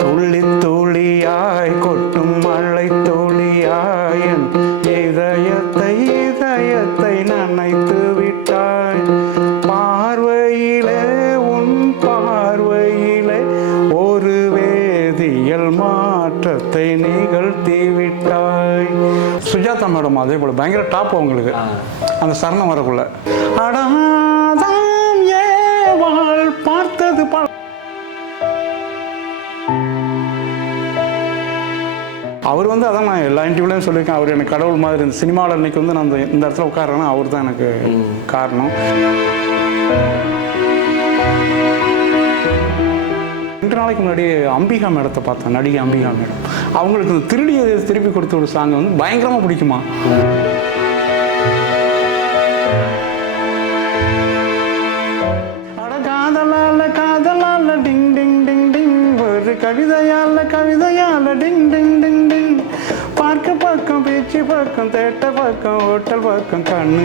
துள்ளி துளியாய் கொட்டும் மழை துளியாய் என் இதயத்தை இதயத்தை நனைத்து விட்டாய். பார்வையிலே உன் பார்வையிலே ஒரு வேதியியல் மாற்றத்தை நிகழ்த்தி விட்டாய். சுஜாதா மேடம் அதே போல பயங்கர டாப் அவங்களுக்கு அந்த சரணம் வரக்குள்ள. அடாதாம் அவர் வந்து அதான் நான் எல்லா இன்டர்வியூலையும் சொல்லியிருக்கேன். அவர் எனக்கு கடவுள் மாதிரி இந்த சினிமாவில் இன்னைக்கு வந்து நான் இந்த இந்த இடத்துல உட்காரேன்னா அவர் தான் எனக்கு காரணம். ரெண்டு நாளைக்கு முன்னாடி அம்பிகா மேடத்தை பார்த்தேன் நடிகை அம்பிகா மேடம். அவங்களுக்கு இந்த திருடியை திருப்பி கொடுத்த ஒரு சாங் வந்து பயங்கரமாக பிடிக்குமா? அட காதலால டிங் ஒரு கவிதையால கவிதையால டிங் டிங் டிங் பார்க்க பக்கம் பீச்சு பக்கம் தேட்ட பக்கம் ஹோட்டல் பக்கம் கண்ணு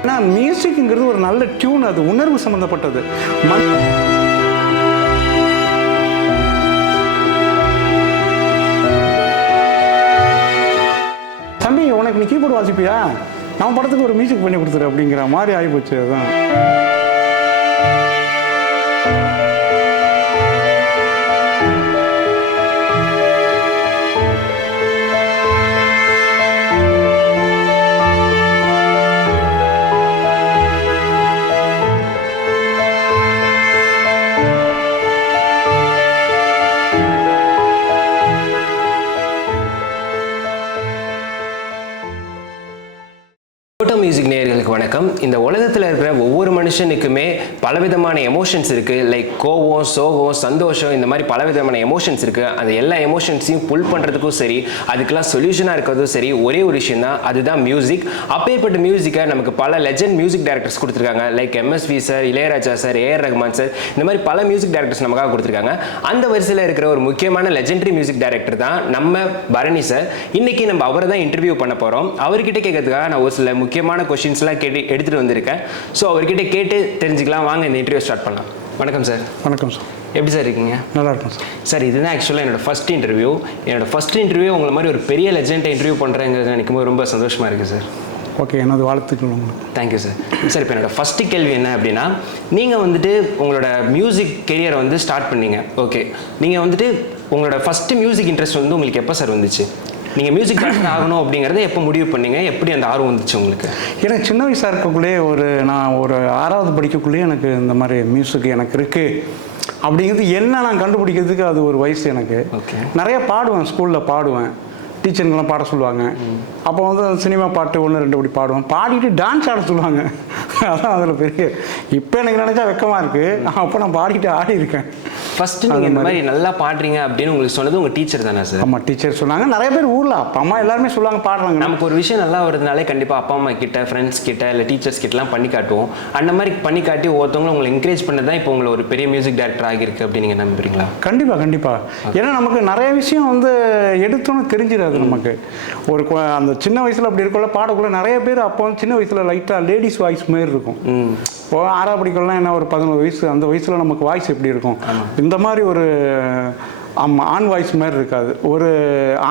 ஏன்னா மியூசிக்ங்கிறது ஒரு நல்ல டியூன் அது உணர்வு சம்மந்தப்பட்டது மண் தம்பி உனக்கு நீ கீபோர்டு வாசிப்பியா? நம்ம படத்துக்கு ஒரு மியூசிக் பண்ணி கொடுத்துரு அப்படிங்கிற மாதிரி ஆகிப்போச்சு அதான். வணக்கம் இந்த உலகத்தில் இருக்கிற மனுஷனுக்குமே பலவிதமான எமோஷன்ஸ் இருக்குது லைக் கோவம் சோகம் சந்தோஷம் இந்த மாதிரி பலவிதமான எமோஷன்ஸ் இருக்குது அந்த எல்லா எமோஷன்ஸையும் புல் பண்ணுறதுக்கும் சரி அதுக்கெல்லாம் சொல்யூஷனாக இருக்கிறதும் சரி ஒரே ஒரு விஷயம் தான். அதுதான் மியூசிக் அப்பேற்பட்ட மியூசிக்கை நமக்கு பல லெஜண்ட் மியூசிக் டேரக்டர்ஸ் கொடுத்துருக்காங்க. Like MSV sir Ilaiyaraaja sir AR Rahman sir இந்த மாதிரி பல மியூசிக் டேரக்டர்ஸ் நமக்காக கொடுத்துருக்காங்க. அந்த வரிசையில் இருக்கிற ஒரு முக்கியமான லெஜெண்டரி மியூசிக் டேரக்டர் தான் நம்ம பரணி சார் இன்றைக்கி நம்ம அவரை தான் இன்டர்வியூ பண்ண போகிறோம் அவர்கிட்ட கேட்கறதுக்காக நான் ஒரு சில முக்கியமான கொஷின்ஸ்லாம் கேட்டு எடுத்துகிட்டு வந்திருக்கேன். ஸோ அவர்கிட்ட கேட்டு தெரிஞ்சுக்கலாம். வாங்க இந்த இன்டர்வியூ ஸ்டார்ட் பண்ணலாம். வணக்கம் சார் வணக்கம் சார் எப்படி சார் இருக்கீங்க? நல்லா இருக்கும் சார் சார் இதுதான் ஆக்சுவலாக என்னோட ஃபர்ஸ்ட் இன்டர்வியூ என்னோட ஃபர்ஸ்ட் இன்டர்வியூ உங்களை மாதிரி ஒரு பெரிய லெஜெண்டை இன்டர்வியூ பண்ணுறேங்கிறது நினைக்கும் போது ரொம்ப சந்தோஷமாக இருக்குது சார் ஓகே எனது வாழ்த்துக்கள் உங்களுக்கு. தேங்க்யூ சார் சார் இப்போ என்னோட ஃபஸ்ட்டு கேள்வி என்ன அப்படின்னா நீங்கள் வந்துட்டு உங்களோட மியூசிக் கெரியரை வந்து ஸ்டார்ட் பண்ணீங்க. ஓகே நீங்கள் வந்துட்டு உங்களோட ஃபஸ்ட்டு மியூசிக் இன்ட்ரெஸ்ட் வந்து உங்களுக்கு எப்போ சார் வந்துச்சு? நீங்கள் மியூசிக் டைரக்டர் ஆகணும் அப்படிங்கிறத எப்போ முடிவு பண்ணீங்க? எப்படி அந்த ஆர்வம் வந்துச்சு உங்களுக்கு? எனக்கு சின்ன வயசாக இருக்கக்குள்ளே ஒரு நான் ஒரு ஆறாவது படிக்கக்குள்ளேயே எனக்கு இந்த மாதிரி மியூசிக் எனக்கு இருக்குது அப்படிங்கிறது என்ன நான் கண்டுபிடிக்கிறதுக்கு அது ஒரு வயசு எனக்கு. நிறைய பாடுவேன் ஸ்கூலில் பாடுவேன். டீச்சருங்கெல்லாம் பாட சொல்லுவாங்க. அப்போ வந்து சினிமா பாட்டு ஒன்று ரெண்டு அப்படி பாடுவேன் பாடிட்டு டான்ஸ் ஆட சொல்லுவாங்க. அதான் அதில் பெரிய இப்போ எனக்கு நினச்சா வெக்கமாக இருக்குது அப்போ நான் பாடிட்டு ஆடி இருக்கேன் ஃபர்ஸ்ட் நீங்கள் இந்த மாதிரி நல்லா பாடுறீங்க அப்படின்னு உங்களுக்கு சொன்னது உங்கள் டீச்சர் தானே சார் ஆமாம் டீச்சர் சொன்னாங்க. நிறைய பேர் ஊரில் அப்பா அம்மா எல்லாருமே சொல்லுவாங்க பாடுறாங்க. நமக்கு ஒரு விஷயம் நல்லா வருதுனாலே கண்டிப்பாக அப்பா அம்மா கிட்ட ஃப்ரெண்ட்ஸ் கிட்ட இல்லை டீச்சர்ஸ் கிட்டலாம் பண்ணி காட்டுவோம். அந்த மாதிரி பண்ணி காட்டி ஒருத்தவங்க உங்களை என்கரேஜ் பண்ணது தான் இப்போ உங்களை ஒரு பெரிய மியூசிக் டைரக்டர் ஆகியிருக்கு அப்படின்னு நீங்கள் நம்புறீங்களா? கண்டிப்பாக கண்டிப்பாக ஏன்னா நமக்கு நிறைய விஷயம் வந்து எடுத்தோன்னு தெரிஞ்சிடாது நமக்கு. ஒரு அந்த சின்ன வயசில் அப்படி இருக்கக்குள்ள பாடக்குள்ள நிறைய பேர் அப்போ வந்து சின்ன வயசில் லைட்டாக லேடிஸ் வாய்ஸ் மாதிரி இருக்கும். ம். இப்போ ஆறா படிக்கலாம் என்ன ஒரு பதினோரு வயசு அந்த வயசில் நமக்கு வாய்ஸ் எப்படி இருக்கும்? இந்த மாதிரி ஒரு ஆமாம் ஆண் வாய்ஸ் மாதிரி இருக்காது. ஒரு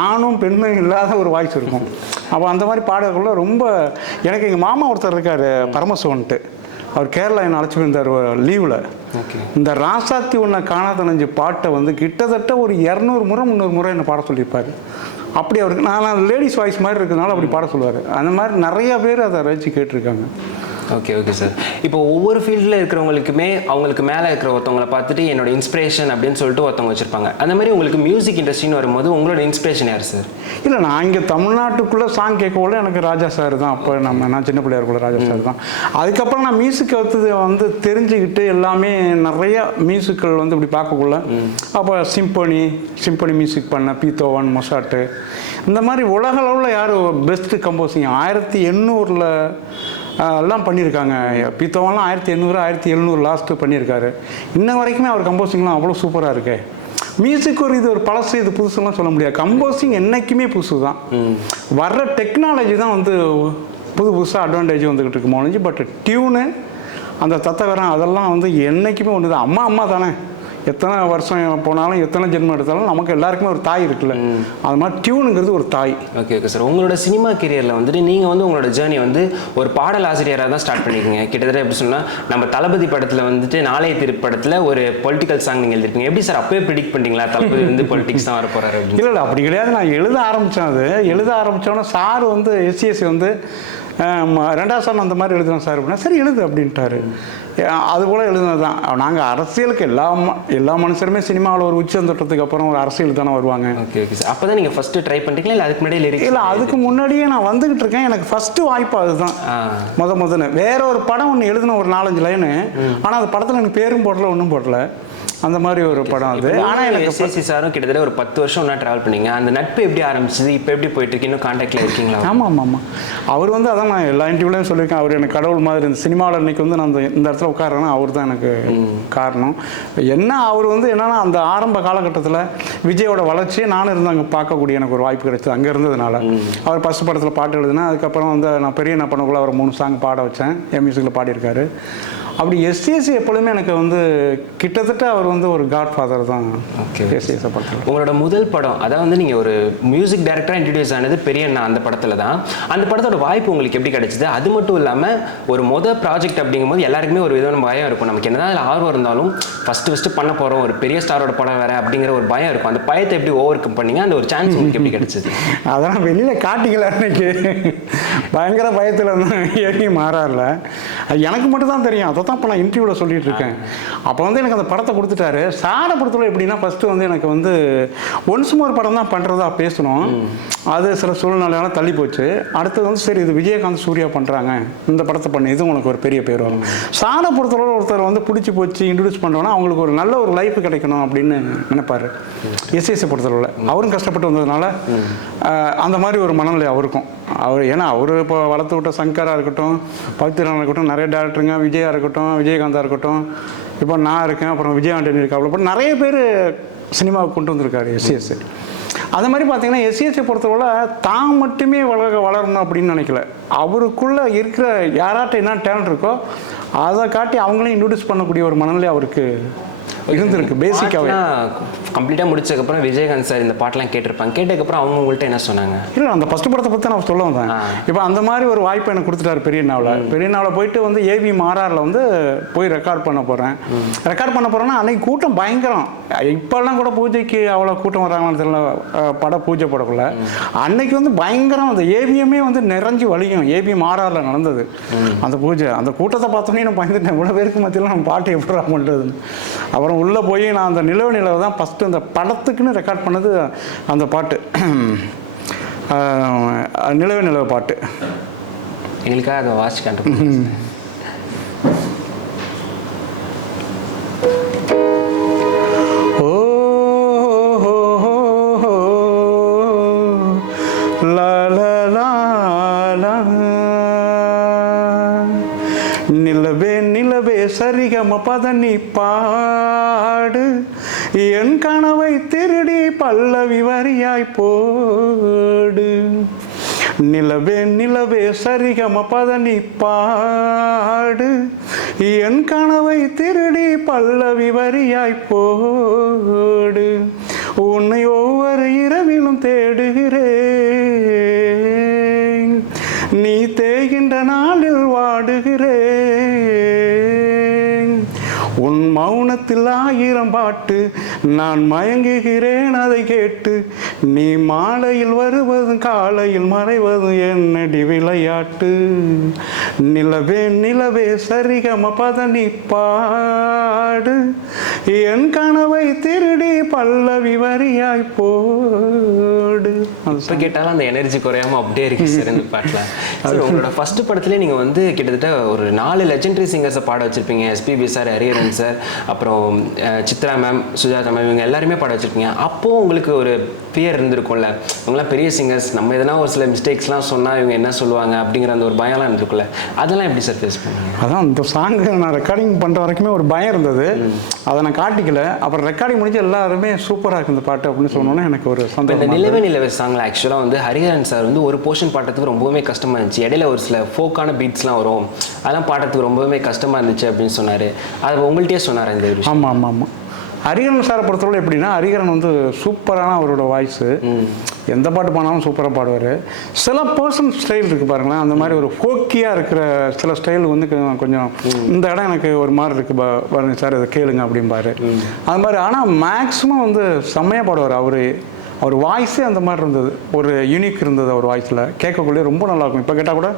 ஆணும் பெண்ணும் இல்லாத ஒரு வாய்ஸ் இருக்கும். அப்போ அந்த மாதிரி பாடக்குள்ள ரொம்ப எனக்கு எங்கள் மாமா ஒருத்தர் இருக்கார் பரமசிவன்ட்டு. அவர் கேரளா என்னை அழைச்சி போயிருந்தார் லீவில் இந்த ராசாத்தி உன்னை காணாதனஞ்சு பாட்டை வந்து கிட்டத்தட்ட ஒரு இரநூறு முறை முந்நூறு முறை என்னை பாட சொல்லியிருப்பார். அப்படி அவருக்கு நான் லேடிஸ் வாய்ஸ் மாதிரி இருக்கிறதுனால அப்படி பாட சொல்லுவார். அந்த மாதிரி நிறைய பேர் அதை ரசித்து கேட்டிருக்காங்க. ஓகே ஓகே சார் இப்போ ஒவ்வொரு ஃபீல்டில் இருக்கிறவங்களுக்குமே அவங்களுக்கு மேலே இருக்கிற ஒருத்தவங்களை பார்த்துட்டு என்னோட இன்ஸ்பிரேஷன் அப்படின்னு சொல்லிட்டு ஒருத்தவங்க வச்சுருப்பாங்க. அந்த மாதிரி உங்களுக்கு மியூசிக் இண்டஸ்ட்ரின்னு வரும்போது உங்களோட இன்ஸ்பிரேஷன் யார் சார் இல்லை நான் இங்கே தமிழ்நாட்டுக்குள்ளே சாங் கேட்கக்குள்ள எனக்கு ராஜா சார் தான். அப்போ நம்ம நான் சின்ன பிள்ளையார் கூட ராஜா சார் தான். அதுக்கப்புறம் நான் மியூசிக் வந்து வந்து தெரிஞ்சுக்கிட்டு எல்லாமே நிறைய மியூசிக்கள் வந்து இப்படி பார்க்கக்குள்ள. அப்போ சிம்பனி சிம்பனி மியூசிக் பண்ண பீத்தோவன் மொசாட்டு இந்த மாதிரி உலக அளவில் யார் பெஸ்ட்டு கம்போசிங் ஆயிரத்தி எண்ணூறில் எல்லாம் பண்ணியிருக்காங்க. பீத்தோவன்லாம் ஆயிரத்தி எண்ணூறு ஆயிரத்தி எழுநூறு லாஸ்ட்டு பண்ணியிருக்காரு. இன்ன வரைக்குமே அவர் கம்போசிங்லாம் அவ்வளோ சூப்பராக இருக்கு. மியூசிக் ஒரு இது ஒரு பழசு இது புதுசுலாம் சொல்ல முடியாது. கம்போசிங் என்னைக்குமே புதுசு தான் வர்ற டெக்னாலஜி தான் வந்து புது புதுசாக அட்வான்டேஜ் வந்துக்கிட்டு இருக்கு மொழிஞ்சு பட் டியூனு அந்த தத்தவரம் அதெல்லாம் வந்து என்றைக்குமே ஒன்று தான் அம்மா அம்மா தானே. எத்தனை வருஷம் போனாலும் எத்தனை ஜென்மம் எடுத்தாலும் நமக்கு எல்லாருக்குமே ஒரு தாய் இருக்குல்ல. அது மாதிரி டியூனுங்கிறது ஒரு தாய். ஓகே ஓகே சார் உங்களோட சினிமா கெரியரில் வந்துட்டு நீங்கள் வந்து உங்களோட ஜேர்னி வந்து ஒரு பாடல் ஆசிரியராக தான் ஸ்டார்ட் பண்ணிருக்கீங்க. கிட்டத்தட்ட எப்படி சொன்னால் நம்ம தளபதி படத்தில் வந்துட்டு நாளைய திருப்படத்தில் ஒரு பொலிட்டிக்கல் சாங் நீங்கள் எழுதிருக்கீங்க. எப்படி சார் அப்பவே ப்ரிடிக் பண்ணிட்டீங்களா தளபதி வந்து பொலிட்டிக்ஸ் தான் வர போகிறாரு இல்லை இல்லை அப்படி கிடையாது. நான் எழுத ஆரம்பித்தேன் அது. எழுத ஆரம்பித்தோன்னே சார் வந்து எஸ்சிஎஸ்சி வந்து ரெண்டாவது சார் அந்த மாதிரி எழுதுறேன் சார் அப்படின்னா சரி எழுது அப்படின்ட்டாரு. அது போல் எழுதுனது தான் நாங்கள் அரசியலுக்கு எல்லா எல்லா மனுஷருமே சினிமாவில் ஒரு உச்சந்தொட்டத்துக்கு அப்புறம் ஒரு அரசியல் தானே வருவாங்க. Okay okay. சார் அப்போ தான் நீங்கள் ஃபஸ்ட்டு ட்ரை பண்ணிட்டீங்களா இல்லை அதுக்கு முன்னாடி இல்லை அதுக்கு முன்னாடியே நான் வந்துகிட்டு இருக்கேன். எனக்கு ஃபர்ஸ்ட் வாய்ப்பு அதுதான். முத முதன்னு வேற ஒரு படம் ஒன்று எழுதின ஒரு நாலஞ்சு லைனு ஆனால் அந்த படத்தில் எனக்கு பேரும் போடல ஒன்றும் போடல. அந்த மாதிரி ஒரு படம் அது. ஆனால் எனக்கு எஸ்எஸ்சி சாரும் கிட்டத்தட்ட ஒரு பத்து வருஷம் ஒன்றா ட்ராவல் பண்ணீங்க. அந்த நட்பு எப்படி ஆரம்பிச்சது? இப்போ எப்படி போயிட்டு இருக்கு? இன்னும் காண்டாக்டில் இருக்கீங்களா? ஆமாம் ஆமாம் ஆமாம் அவர் வந்து அதான் நான் எல்லா இன்டர்வியூலையும் சொல்லியிருக்கேன். அவர் எனக்கு கடவுள் மாதிரி இந்த சினிமாவில் இன்னைக்கு வந்து நான் இந்த இடத்துல உட்காரேன்னா அவர் தான் எனக்கு காரணம். என்ன அவர் வந்து என்னன்னா அந்த ஆரம்ப காலகட்டத்தில் விஜயோட வளர்ச்சியை நானும் இருந்து அங்கே பார்க்கக்கூடிய எனக்கு ஒரு வாய்ப்பு கிடைச்சது. அங்கே இருந்ததுனால. அவர் ஃபஸ்ட் படத்தில் பாட்டு எழுதுனேன் அதுக்கப்புறம் வந்து நான் பெரிய என்ன பண்ணக்குள்ள அவர் மூணு சாங் பாட வச்சேன். என் மியூசிக்கில் பாடியிருக்காரு. அப்படி எஸ்டிஎஸ்சி எப்பொழுதுமே எனக்கு வந்து கிட்டத்தட்ட அவர் வந்து ஒரு காட் ஃபாதர் தான் Okay. எஸ்டிஎஸ்சி படத்தில். உங்களோட முதல் படம் அதாவது வந்து நீங்கள் ஒரு மியூசிக் டைரக்டராக இன்ட்ரடியூஸ் ஆனது பெரிய அண்ணா அந்த படத்தில் தான். அந்த படத்தோட வாய்ப்பு உங்களுக்கு எப்படி கிடைச்சது? அது மட்டும் இல்லாமல் ஒரு மொதல் ப்ராஜெக்ட் அப்படிங்கும்போது எல்லாருக்குமே ஒரு விதமான பயம் இருக்கும். நமக்கு என்னதான் அதில் ஆர்வம் இருந்தாலும் ஃபஸ்ட்டு ஃபஸ்ட்டு பண்ண போகிறோம் ஒரு பெரிய ஸ்டாரோட படம் வேற அப்படிங்கிற ஒரு பயம் இருக்கும். அந்த பயத்தை எப்படி ஓவர் கம் பண்ணீங்க? அந்த ஒரு சான்ஸ் உங்களுக்கு எப்படி கிடைச்சது? அதெல்லாம் வெளியில் காட்டிக்கல அன்னைக்கு. பயங்கர பயத்தில் இருந்தேன் ஏறி மாறாருல. அது எனக்கு மட்டும் தான் தெரியும் தான் இப்போ நான் இன்டர்வியூவில் சொல்லிட்டு இருக்கேன் அப்போ வந்து எனக்கு அந்த படத்தை கொடுத்துட்டாரு. சாரை பொறுத்தவரை எப்படின்னா ஃபஸ்ட்டு வந்து எனக்கு வந்து ஒன்ஸ் மோர் படம் தான் பண்ணுறதா பேசணும் அது சில சூழ்நிலையால தள்ளி போச்சு. அடுத்தது வந்து சரி இது விஜயகாந்த் சூர்யா பண்ணுறாங்க இந்த படத்தை பண்ணி இது உனக்கு ஒரு பெரிய பேர் வரும். சாரை பொறுத்தவரை ஒருத்தர் வந்து பிடிச்சி போச்சு இன்ட்ரடியூஸ் பண்ணுறோன்னா அவங்களுக்கு ஒரு நல்ல ஒரு லைஃப் கிடைக்கணும் அப்படின்னு நினைப்பாரு. எஸ்எஸ்சி பொறுத்தளவில் அவரும் கஷ்டப்பட்டு வந்ததுனால அந்த மாதிரி ஒரு மனநிலை அவருக்கும். அவர் ஏன்னா அவர் இப்போ வளர்த்து விட்ட சங்கராக இருக்கட்டும் பவித்ரனா இருக்கட்டும் நிறைய டேரக்டருங்க விஜயா இருக்கட்டும் விஜயகாந்தா இருக்கட்டும். இப்போ நான் இருக்கேன் அப்புறம் விஜயாண்டனி இருக்கா அவ்வளோ நிறைய பேர் சினிமாவுக்கு கொண்டு வந்திருக்காரு எஸ்சிஎஸ் அது மாதிரி பார்த்தீங்கன்னா எஸ்சிஎஸ்சி பொறுத்தவரை தான் மட்டுமே வளர வளரணும் அப்படின்னு நினைக்கல. அவருக்குள்ளே இருக்கிற யாராட்ட என்ன டேலண்ட் இருக்கோ அதை காட்டி அவங்களையும் இன்ட்ரடியூஸ் பண்ணக்கூடிய ஒரு மனநிலை அவருக்கு இருந்திருக்கு பேசிக்காகவே கம்ப்ளீட்டாக முடிச்சதுக்கப்புறம் விஜயகாந்த் சார் இந்த பாட்டெலாம் கேட்டிருப்பாங்க. கேட்டதுக்கப்புறம் அவங்க உங்கள்கிட்ட என்ன சொன்னாங்க? இல்லை அந்த ஃபஸ்ட் படத்தை பற்றி நான் சொல்ல வந்தேன். இப்போ அந்த மாதிரி ஒரு வாய்ப்பு எனக்கு கொடுத்துட்டாரு பெரிய நாவில். பெரிய நாவில் போயிட்டு வந்து ஏவி மாறாரில் வந்து போய் ரெக்கார்ட் பண்ண போகிறேன் ரெக்கார்ட் பண்ண போகிறேன்னா அன்னைக்கு கூட்டம் பயங்கரம். இப்போல்லாம் கூட பூஜைக்கு அவ்வளோ கூட்டம் வராங்கன்னு தெரியல பட பூஜை படக்குள்ள. அன்னைக்கு வந்து பயங்கரம் அந்த ஏவிஎம்மே வந்து நிறைஞ்சு வலியும் ஏபி மாறாரில் நடந்தது. அந்த பூஜை. அந்த கூட்டத்தை பார்த்தோன்னே நான் பயந்துட்டேன். இவ்வளோ பேருக்கு மத்தியில் நம்ம பாட்டு எப்படி பண்ணுறதுன்னு அப்புறம் உள்ளே போய் நான் அந்த நிலவு நிலவை தான் ஃபஸ்ட்டு அந்த படத்துக்குன்னு ரெக்கார்ட் பண்ணது அந்த பாட்டு. நிலவு நிலவு பாட்டு. எங்களுக்காக அதை வாட்ச் லா. நிலவே நிலவே சரிகம பதனி பாடு என் கனவை திருடி பல்லவி வரியாய் போடு. நிலவே நிலவே சரிகம பதனி பாடு. என் கனவை திருடி பல்லவி வரியாய் போடு. உன்னை ஒவ்வொரு இரவிலும் தேடுகிறேன். நீ தேகின்ற நாளில் வாடுகிறேன். உன் மௌனத்தில் ஆயிரம் பாட்டு நான் மயங்குகிறேன் அதை கேட்டு. நீ மாலையில் வருவதும் காலையில் மறைவதும் என்னடி விளையாட்டு? நிலவே நிலவே சரிகம பதனி பாடு. என் கனவை திருடி பல்லவி வரியாய் போடு. இப்போ கேட்டாலும் அந்த எனர்ஜி குறையாம அப்படியே இருக்கு சார் இந்த பாட்டில். சார் உங்களோட ஃபர்ஸ்ட் படத்துலேயே நீங்கள் வந்து கிட்டத்தட்ட ஒரு நாலு லெஜெண்டரி சிங்கர்ஸை பாட வச்சிருப்பீங்க. எஸ்பிபி சார் ஹரியரன் சார் அப்புறம் சித்ரா மேம் சுஜாதா மேம் இவங்க எல்லாருமே பாட வச்சுருக்கீங்க. அப்போ உங்களுக்கு ஒரு ஃபியர் இருந்திருக்கும்ல. இவங்களாம் பெரிய சிங்கர்ஸ் நம்ம எதனா ஒரு சில மிஸ்டேக்ஸ்லாம் சொன்னால் இவங்க என்ன சொல்லுவாங்க அப்படிங்கிற அந்த ஒரு பயம்லாம் இருந்திருக்கும்ல. அதெல்லாம் எப்படி சார் ஃபேஸ் பண்ணீங்க? அதான் இந்த சாங்கு நான் ரெக்கார்டிங் பண்ணுற வரைக்குமே ஒரு பயம் இருந்தது. அதை நான் காட்டிக்கல. அப்புறம் ரெக்கார்டிங் முடிஞ்சு எல்லாருமே சூப்பராக இருக்கு இந்த பாட்டு அப்படின்னு சொன்னோன்னே எனக்கு ஒரு இப்போ இந்த சந்தோஷம் நிலவே நிலவே சாங்கில் ஆக்சுவலாக வந்து ஹரிஹரன் சார் வந்து ஒரு போர்ஷன் பாடுறதுக்கு ரொம்பவுமே கஷ்டமாக இருந்துச்சு. இடையில ஒரு சில ஃபோக்கான பீட்ஸ்லாம் வரும். அதெல்லாம் பாடுறதுக்கு ரொம்பவுமே கஷ்டமாக இருந்துச்சு அப்படின்னு சொன்னார். அது உங்கள்கிட்டயே சொன்னார் இந்த விஷயம்? ஆமாம் ஆமாம் ஆமாம் ஹரிகரன் சாரை பொறுத்தவரை எப்படின்னா ஹரிகரன் வந்து சூப்பரான அவரோட வாய்ஸு எந்த பாட்டு பாடினாலும் சூப்பராக பாடுவார். சில பர்சன் ஸ்டைல் இருக்குது பாருங்களேன் அந்த மாதிரி ஒரு ஃபோக்கியாக இருக்கிற சில ஸ்டைல் வந்து கொஞ்சம் இந்த இடம் எனக்கு ஒரு மாதிரி இருக்குது பாருங்க சார் இதை கேளுங்க அப்படிம்பாரு. அது மாதிரி ஆனால் மேக்ஸிமம் வந்து செம்மையாக பாடுவார். அவர் அவர் வாய்ஸே அந்த மாதிரி இருந்தது. ஒரு யூனிக் இருந்தது அவர் வாய்ஸில் கேட்கக்குள்ளே ரொம்ப நல்லா இருக்கும். இப்போ கேட்டால் கூட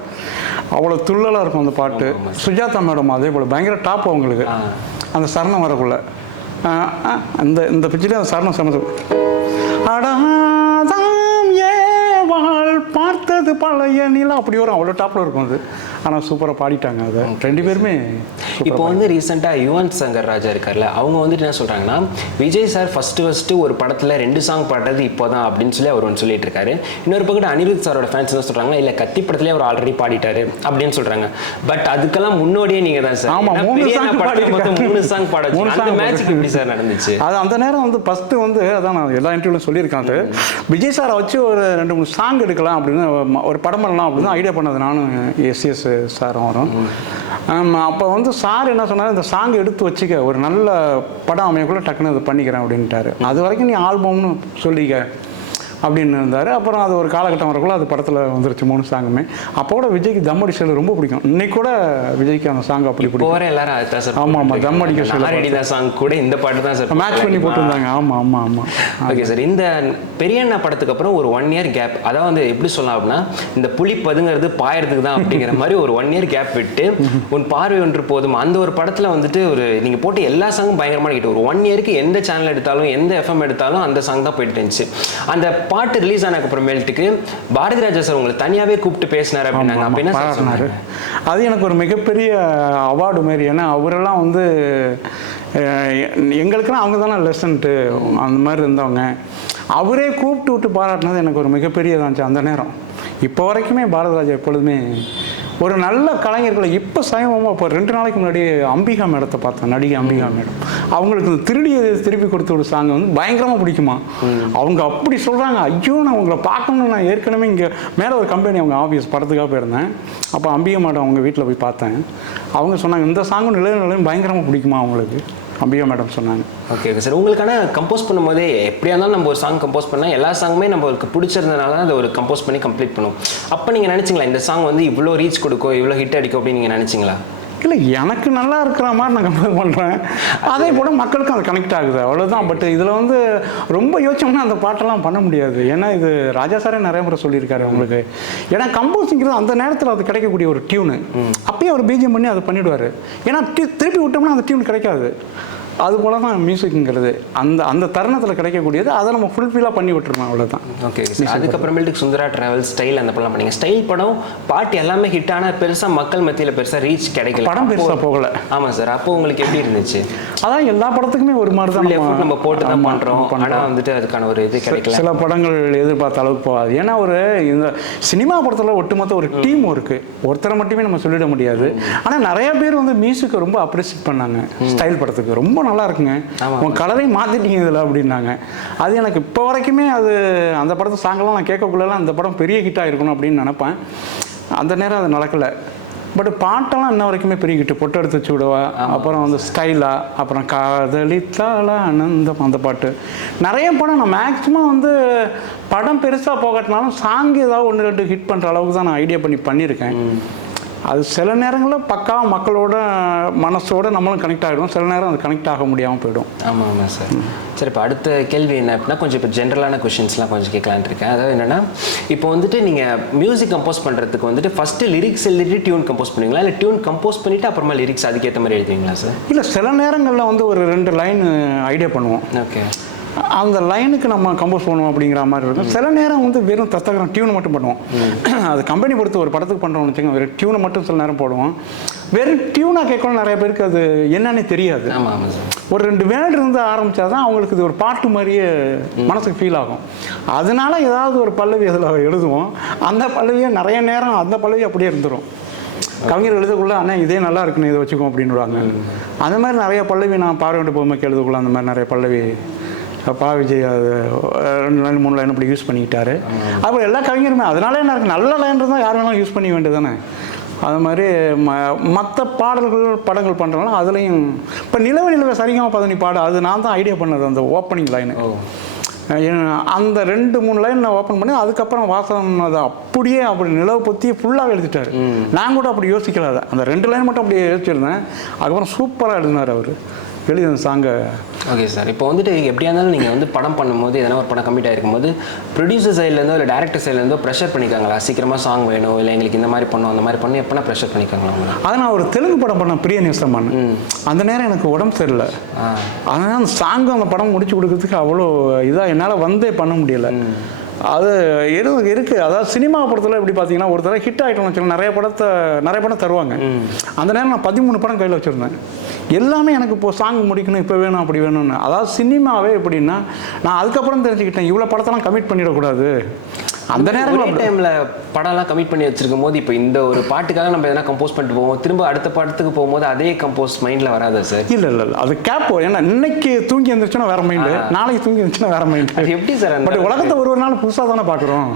அவ்வளோ துள்ளலாக இருக்கும் அந்த பாட்டு. சுஜாதா மேடம் அதே போல் பயங்கர டாப் அவங்களுக்கு. அந்த சரணம் வரக்குள்ள. அந்த இந்த பிச்சிலே அந்த சரணம் சமதம் அடாதாம் ஏவாள் பார்த்தது பழைய நிலம் அப்படி வரும். அவ்வளோ டாப்பில் இருக்கும் அது. ஆனால் சூப்பராக பாடிட்டாங்க அதை. ரெண்டு பேருமே இப்போ வந்து ரீசெண்டாக யுவன் சங்கர் ராஜா இருக்கார்ல அவங்க வந்துட்டு என்ன சொல்கிறாங்கன்னா விஜய் சார் ஃபஸ்ட்டு ஃபஸ்ட்டு ஒரு படத்தில் ரெண்டு சாங் பாடுறது இப்போ தான் அப்படின்னு சொல்லி அவர் ஒன்று சொல்லிட்டு இருக்காரு. இன்னொரு பக்கம் அனிருத் சாரோட ஃபேன்ஸ் என்ன சொல்கிறாங்க இல்லை கத்தி படத்துலேயே அவர் ஆல்ரெடி பாடிட்டாரு அப்படின்னு சொல்கிறாங்க பட் அதுக்கெல்லாம் முன்னோடியே நீங்கள் தான் சார் ஆமா, ஏன்னா மூணு மொத்தம் பாடிருக்காரு. மூணு சாங் பாட மூணு வச்சு. அந்த song மேட்ச் எப்படி சார் நடந்துச்சு? அது அந்த நேரம் வந்து ஃபஸ்ட்டு வந்து அதான் நான் எல்லா இன்டர்வியூலும் சொல்லியிருக்கேன் அது. விஜய் சாரை வச்சு ஒரு ரெண்டு மூணு சாங் எடுக்கலாம் அப்படின்னு ஒரு படம் பண்ணலாம் அப்படின்னு ஐடியா பண்ணது நானும் எஸ்எஸ் சாரும் வரும் அப்போ வந்து சார் என்ன சொன்னார் இந்த சாங் எடுத்து வச்சுக்க ஒரு நல்ல படம் அமையக்குள்ள டக்குன்னு அதை பண்ணிக்கிறேன் அப்படின்ட்டாரு. அது வரைக்கும் நீ ஆல்பம்னு சொல்லிக்க. அப்படின்னு இருந்தார். அப்புறம் அது ஒரு காலகட்டம் வரக்குள்ள அது படத்தில் வந்துருச்சு மூணு சாங்குமே. அப்போ கூட விஜய்க்கு தம் அடிச்சல் ரொம்ப பிடிக்கும். இன்னைக்கு கூட விஜய்க்கு அந்த சாங் அப்படி பிடிக்கும். எல்லாரும் அதுதான் சார் ஆமா, ஆமா, தம் அடிக்க தான் சாங் கூட இந்த பாட்டு தான் சார் மேட்ச் பண்ணி போட்டிருந்தாங்க. ஆமாம் ஆமாம் ஆமாம் ஓகே சார் இந்த பெரியண்ணா படத்துக்கு அப்புறம் ஒரு ஒன் இயர் கேப் அதாவது வந்து எப்படி சொல்லலாம் அப்படின்னா இந்த புலி பதுங்கிறது பாயறதுக்கு தான் அப்படிங்கிற மாதிரி ஒரு ஒன் இயர் கேப் விட்டு உன் பார்வை ஒன்று போதும். அந்த ஒரு படத்துல வந்துட்டு ஒரு நீங்க போட்டு எல்லா சாங்கும் பயங்கரமான கிட்ட ஒரு ஒன் இயருக்கு எந்த சேனல் எடுத்தாலும் எந்த எஃப்எம் எடுத்தாலும் அந்த சாங் தான் போயிட்டு இருந்துச்சு. அந்த பாட்டு ரிலீஸ் ஆனதுக்கு அப்புறமேட்டுக்கு பாரதி ராஜா சார் உங்களை தனியாவே கூப்பிட்டு பேசினாரு அப்படின்னாங்க. அப்ப என்ன சார் பாராட்டினாரு. சொன்னாரு? அது எனக்கு ஒரு மிகப்பெரிய அவார்டு மாதிரி. ஏன்னா அவரெல்லாம் வந்து அஹ், எங்களுக்கெல்லாம் அவங்க தானே லெசன்ட்டு அந்த மாதிரி இருந்தவங்க. அவரே கூப்பிட்டு விட்டு பாராட்டினது எனக்கு ஒரு மிகப்பெரிய அந்த நேரம். இப்போ வரைக்குமே பாரதிராஜா எப்பொழுதுமே ஒரு நல்ல கலைஞர்களை இப்போ சமீபமாக இப்போ ரெண்டு நாளைக்கு முன்னாடி அம்பிகா மேடத்தை பார்த்தேன் நடிகை அம்பிகா மேடம். அவங்களுக்கு இந்த திருடியை திருப்பி கொடுத்த ஒரு சாங் வந்து பயங்கரமாக பிடிக்குமா? அவங்க அப்படி சொல்கிறாங்க ஐயோ நான் உங்களை பார்க்கணும்னு நான் ஏற்கனவே இங்கே மேலே ஒரு கம்பெனி அவங்க ஆஃபீஸ் படத்துக்காக போயிருந்தேன். அப்போ அம்பிகா மேடம் அவங்க வீட்டில் போய் பார்த்தேன். அவங்க சொன்னாங்க இந்த சாங்கும் நிலைய நிலையம் பயங்கரமாக பிடிக்குமா அவங்களுக்கு? அம்பிகா மேடம் சொன்னாங்க. ஓகே ஓகே சார் உங்களுக்கான கம்போஸ் பண்ணும்போதே எப்படியா இருந்தாலும் நம்ம ஒரு சாங் கம்போஸ் பண்ணால் எல்லா சாங்குமே நம்மளுக்கு பிடிச்சிருந்தனால தான் அதை ஒரு கம்போஸ் பண்ணி கம்ப்ளீட் பண்ணும் அப்போ நீங்கள் நினச்சிங்களா இந்த சாங் வந்து இவ்வளோ ரீச் கொடுக்கும் இவ்வளோ ஹிட் அடிக்கும் அப்படின்னு நீங்கள் நினச்சிங்களா? இல்லை எனக்கு நல்லா இருக்கிற மாதிரி நான் கம்பேர் பண்ணுறேன் அதே போல் மக்களுக்கும் அது கனெக்ட் ஆகுது. அவ்வளோதான் பட் இதில் வந்து ரொம்ப யோசிச்சோம்னா அந்த பாட்டெல்லாம் பண்ண முடியாது. ஏன்னா இது ராஜா சாரே நிறைய முறை சொல்லியிருக்காரு உங்களுக்கு. ஏன்னா கம்போசிங்கிறது அந்த நேரத்தில் அது கிடைக்கக்கூடிய ஒரு டியூனு அப்பயே அவர் பிஜிஎம் பண்ணி அதை பண்ணிவிடுவார் ஏன்னா திருப்பி விட்டோம்னா அந்த டியூன் கிடைக்காது. அது போல தான் மியூசிக்குங்கிறது. அந்த அந்த தருணத்தில் கிடைக்கக்கூடியது அதை நம்ம ஃபுல்ஃபில்லாக பண்ணி விட்டுருவோம் அவ்வளோதான் ஓகே அதுக்கப்புறமேட்டுக்கு சுந்தரா டிராவல் ஸ்டைல் அந்த படம் பண்ணீங்க. ஸ்டைல் படம் பாட்டு எல்லாமே ஹிட் ஆனால் பெருசாக மக்கள் மத்தியில் பெருசாக ரீச் கிடைக்கல. படம் பெருசாக போகலை. ஆமாம் சார் அப்போ உங்களுக்கு எப்படி இருந்துச்சு? அதான் எல்லா படத்துக்குமே ஒரு மாதிரி தான் நம்ம போட்டு தான் பண்ணுறோம். ஆனால் வந்துட்டு அதுக்கான ஒரு இது கிடைக்கல. சில படங்கள் எதிர்பார்த்த அளவுக்கு போகாது. ஏன்னா ஒரு இந்த சினிமா படத்தில் ஒட்டுமொத்த ஒரு டீம் இருக்கு. ஒருத்தரை மட்டுமே நம்ம சொல்லிட முடியாது. ஆனால் நிறைய பேர் வந்து மியூசிக்கை ரொம்ப அப்ரிசியேட் பண்ணாங்க. ஸ்டைல் படத்துக்கு. ரொம்ப நல்லா இருக்குங்க. உன் கலரை மாற்றிட்டீங்க இதில் அப்படின்னாங்க. அது எனக்கு இப்போ வரைக்குமே அது அந்த படத்து சாங்கெல்லாம் நான் கேட்கக்குள்ளலாம் அந்த படம் பெரிய ஹிட் ஆயிருக்கணும் அப்படின்னு நினைப்பேன். அந்த நேரம் அது நடக்கலை. பட் பாட்டெல்லாம் இன்ன வரைக்குமே பெரிய ஹிட் பொட்டு எடுத்து வச்சு விடுவா. அப்புறம் வந்து ஸ்டைலா அப்புறம் காதலித்தாளா ஆனந்தம் அந்த பாட்டு. நிறைய படம் நான் மேக்ஸிமம் வந்து படம் பெருசாக போகட்டினாலும் சாங் ஏதாவது ஒன்று ரெண்டு ஹிட் பண்ணுற அளவுக்கு தான் நான் ஐடியா பண்ணி பண்ணியிருக்கேன். அது சில நேரங்களில் பக்கா மக்களோட மனசோட நம்மளும் கனெக்ட் ஆகிடும் சில நேரம் அது கனெக்ட் ஆக முடியாமல் போயிடும். ஆமாம் ஆமாம் சார் சரி இப்போ அடுத்த கேள்வி என்ன அப்படின்னா கொஞ்சம் இப்போ ஜென்ரலான கொஷின்ஸ்லாம் கொஞ்சம் கேட்கலான்னு இருக்கேன். அதாவது என்னன்னா இப்போ வந்துட்டு நீங்கள் மியூசிக் கம்போஸ் பண்ணுறதுக்கு வந்துட்டு ஃபஸ்ட்டு லிரிக்ஸ் எழுதிட்டு டியூன் கம்போஸ் பண்ணுவீங்களா? இல்லை டியூன் கம்போஸ் பண்ணிவிட்டு அப்புறமா லிரிக்ஸ் அதுக்கேற்ற மாதிரி எழுதுவீங்களா சார் இல்லை சில நேரங்களில் வந்து ஒரு ரெண்டு லைன் ஐடியா பண்ணுவோம். ஓகே அந்த லைனுக்கு நம்ம கம்போஸ் பண்ணுவோம் அப்படிங்கிற மாதிரி இருக்கும். சில நேரம் வந்து வெறும் தத்தகரம் டியூன் மட்டும் பண்ணுவோம். அது கம்பெனி பொறுத்து ஒரு படத்துக்கு பண்ணுறோம்னு வச்சுக்கோங்க வெறும் டியூனை மட்டும் சில நேரம் போடுவோம். வெறும் டியூனாக கேட்கணும் நிறைய பேருக்கு அது என்னன்னே தெரியாது. ஒரு ரெண்டு வேர்டு இருந்து ஆரம்பித்தா தான் அவங்களுக்கு இது ஒரு பாட்டு மாதிரியே மனசுக்கு ஃபீல் ஆகும். அதனால ஏதாவது ஒரு பல்லவி அதில் எழுதுவோம். அந்த பல்லவியை நிறைய நேரம் அந்த பல்லவி அப்படியே இருந்துரும். கவிஞர் எழுதக்குள்ள அண்ணா இதே நல்லா இருக்குன்னு இதை வச்சுக்கோ அப்படின்னுவாங்க. அந்த மாதிரி நிறைய பல்லவி நான் பார்வையிட்டு போகும்போது எழுதக்குள்ள அந்த மாதிரி நிறைய பல்லவி பா விஜய் அது ரெண்டு லைன் மூணு லைன் இப்படி யூஸ் பண்ணிக்கிட்டாரு. அப்புறம் எல்லா கவிஞருமே அதனால என்ன இருக்கு? நல்ல லைன் இருந்தால் யார் வேணாலும் யூஸ் பண்ணி வேண்டியதானே அது மாதிரி ம மற்ற பாடல்கள் படங்கள் பண்ணுறோம்னா அதுலேயும் இப்போ நிலவு நிலவை சரிகமாக பதனி பாடு அது நான் தான் ஐடியா பண்ணது அந்த ஓப்பனிங் லைனு அந்த ரெண்டு மூணு லைன் நான் ஓப்பன் பண்ணி அதுக்கப்புறம் வாசகம் அதை அப்படியே அப்படி நிலவு பற்றி ஃபுல்லாக எழுதிட்டாரு நான் கூட அப்படி யோசிக்கல அந்த ரெண்டு லைன் மட்டும் அப்படியே யோசிச்சிருந்தேன். அதுக்கப்புறம் சூப்பராக எழுதினார் அவர். எழுதி அந்த சாங்கை ஓகே சார் இப்போ வந்துட்டு எப்படியா இருந்தாலும் நீங்கள் வந்து படம் பண்ணும்போது எதனா ஒரு படம் கம்மிட் ஆகிருக்கும் போது ப்ரொடியூசர் சைட்லேருந்தோ இல்லை டேரக்டர் சைட்லேருந்தோ ப்ரெஷர் பண்ணிக்காங்களா சீக்கிரமாக சாங் வேணும் இல்லை எங்களுக்கு இந்த மாதிரி பண்ணணும் அந்த மாதிரி பண்ணி எப்போனா ப்ரெஷர் பண்ணிக்காங்களா அதை நான் ஒரு தெலுங்கு படம் பண்ணேன் பிரிய நேசமான் அந்த நேரம் எனக்கு உடம்பு சரியில்லை. அதனால் அந்த சாங்கு அந்த படம் முடிச்சு கொடுக்கறதுக்கு அவ்வளோ இதாக என்னால் வந்தே பண்ண முடியல. அது இரு இருக்கு. அதாவது சினிமா படத்தில் எப்படி பார்த்தீங்கன்னா ஒரு தடவை ஹிட் ஆகிட்டோம்னு வச்சுக்கோங்க நிறைய படத்தை நிறைய படம் தருவாங்க. அந்த நேரம் நான் பதிமூணு படம் கையில் வச்சுருந்தேன். எல்லாமே எனக்கு இப்போ சாங் முடிக்கணும் இப்போ வேணும் அப்படி வேணும்னு. அதாவது சினிமாவே எப்படின்னா நான் அதுக்கப்புறம் தெரிஞ்சுக்கிட்டேன் இவ்வளோ படத்தெல்லாம் கமிட் பண்ணிடக்கூடாது. அந்த அப்படி- டைமில் படம்லாம் கமிட் பண்ணி வச்சிருக்கும் போது இப்போ இந்த ஒரு பாட்டுக்காக நம்ம எதனா கம்போஸ் பண்ணிட்டு போவோம் திரும்ப அடுத்த படத்துக்கு போகும்போது அதே கம்போஸ் மைண்டில் வராதா சார் இல்லை இல்லை அது கேப் ஏன்னா இன்னைக்கு தூங்கி எழுந்திரிச்சுன்னா வேற மைண்டு நாளைக்கு தூங்கி எழுந்துச்சுன்னா வேற மைண்டு அது எப்படி சார் பட் உலகத்தை ஒரு ஒரு நாள் புதுசாக தானே பார்க்குறோம்.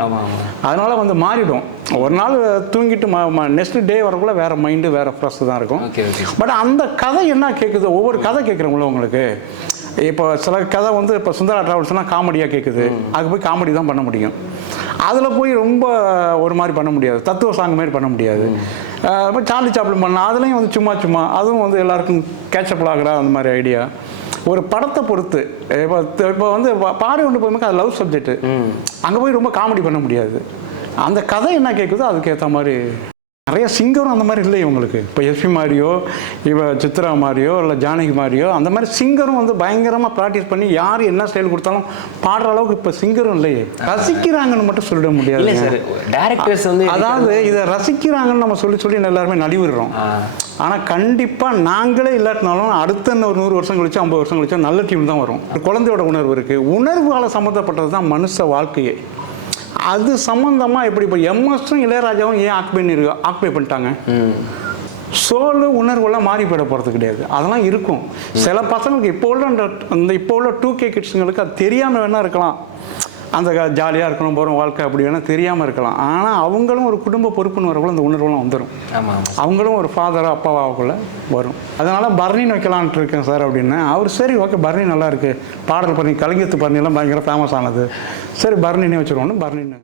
அதனால வந்து மாறிடும். ஒரு நாள் தூங்கிட்டு நெக்ஸ்ட் டே வரக்குள்ள வேற மைண்டு வேற ஃப்ரெஷ் தான் இருக்கும். பட் அந்த கதை என்ன கேட்குது ஒவ்வொரு கதை கேட்குறவங்கள உங்களுக்கு. இப்போ சில கதை வந்து இப்போ சுந்தரா டிராவல்ஸ்னால் காமெடியாக கேட்குது அதுக்கு போய் காமெடி தான் பண்ண முடியும். அதில் போய் ரொம்ப ஒரு மாதிரி பண்ண முடியாது. தத்துவ சாங் மாதிரி பண்ண முடியாது. இப்போ சார்லி சாப்ளின் பண்ண அதுலேயும் வந்து சும்மா சும்மா அதுவும் வந்து எல்லாருக்கும் கேட்சப் ஆகிறா அந்த மாதிரி ஐடியா ஒரு படத்தை பொறுத்து இப்போ இப்போ வந்து பாடி கொண்டு போகும்போது அது லவ் சப்ஜெக்ட் அங்கே போய் ரொம்ப காமெடி பண்ண முடியாது. அந்த கதை என்ன கேட்குதோ அதுக்கேற்ற மாதிரி நிறைய சிங்கரும் அந்த மாதிரி இல்லை இவங்களுக்கு இப்போ எஸ்பி மாதிரியோ இவ சித்ரா மாதிரியோ இல்லை ஜானகி மாதிரியோ அந்த மாதிரி சிங்கரும் வந்து பயங்கரமாக ப்ராக்டிஸ் பண்ணி யார் என்ன ஸ்டைல் கொடுத்தாலும் பாடுற அளவுக்கு இப்போ சிங்கரும் இல்லையே. ரசிக்கிறாங்கன்னு மட்டும் சொல்லிட முடியாது. சார் டேரக்டர்ஸ் வந்து அதாவது இதை ரசிக்கிறாங்கன்னு நம்ம சொல்லி சொல்லி எல்லாருமே நடிவிடுறோம் ஆனால் கண்டிப்பாக நாங்களே இல்லாட்டினாலும் அடுத்த ஒரு நூறு வருஷம் கழிச்சு ஐம்பது வருஷம் கழிச்சு நல்ல டீம் தான் வரும். குழந்தையோட உணர்வு இருக்குது உணர்வால் சம்மந்தப்பட்டது தான் மனுஷ வாழ்க்கையே. அது சம்மந்தமாக எப்படி இப்போ எம்எஸ்டும் இளையராஜாவும் ஏன் ஆக்குபை இருக்கு ஆக்குபை பண்ணிட்டாங்க? சோலு உணர்வுலாம் மாறி போயிட போகிறது கிடையாது. அதெல்லாம் இருக்கும். சில பசங்களுக்கு இப்போ உள்ள அந்த அந்த இப்போ உள்ள டூ கே கிட்ஸுங்களுக்கு அது தெரியாமல் வேணா இருக்கலாம். அந்த ஜாலியாக இருக்கணும் போகிறோம் வாழ்க்கை அப்படி வேணால் தெரியாமல் இருக்கலாம். ஆனால் அவங்களும் ஒரு குடும்ப பொறுப்புன்னு வரக்குள்ள அந்த உணர்வுலாம் வந்துடும் அவங்களும் ஒரு ஃபாதரோ அப்பாவாக்குள்ள வரும். அதனால பர்னின்னு வைக்கலான்ட்டு இருக்கேன் சார் அப்படின்னு. அவர் சரி ஓகே பர்னி நல்லா இருக்கு. பாடல் பர்னி கலிங்கத்து பர்னி எல்லாம் பயங்கர ஃபேமஸ் ஆனது. சரி பர்னினே வச்சுருவோன்னு பர்னின்னு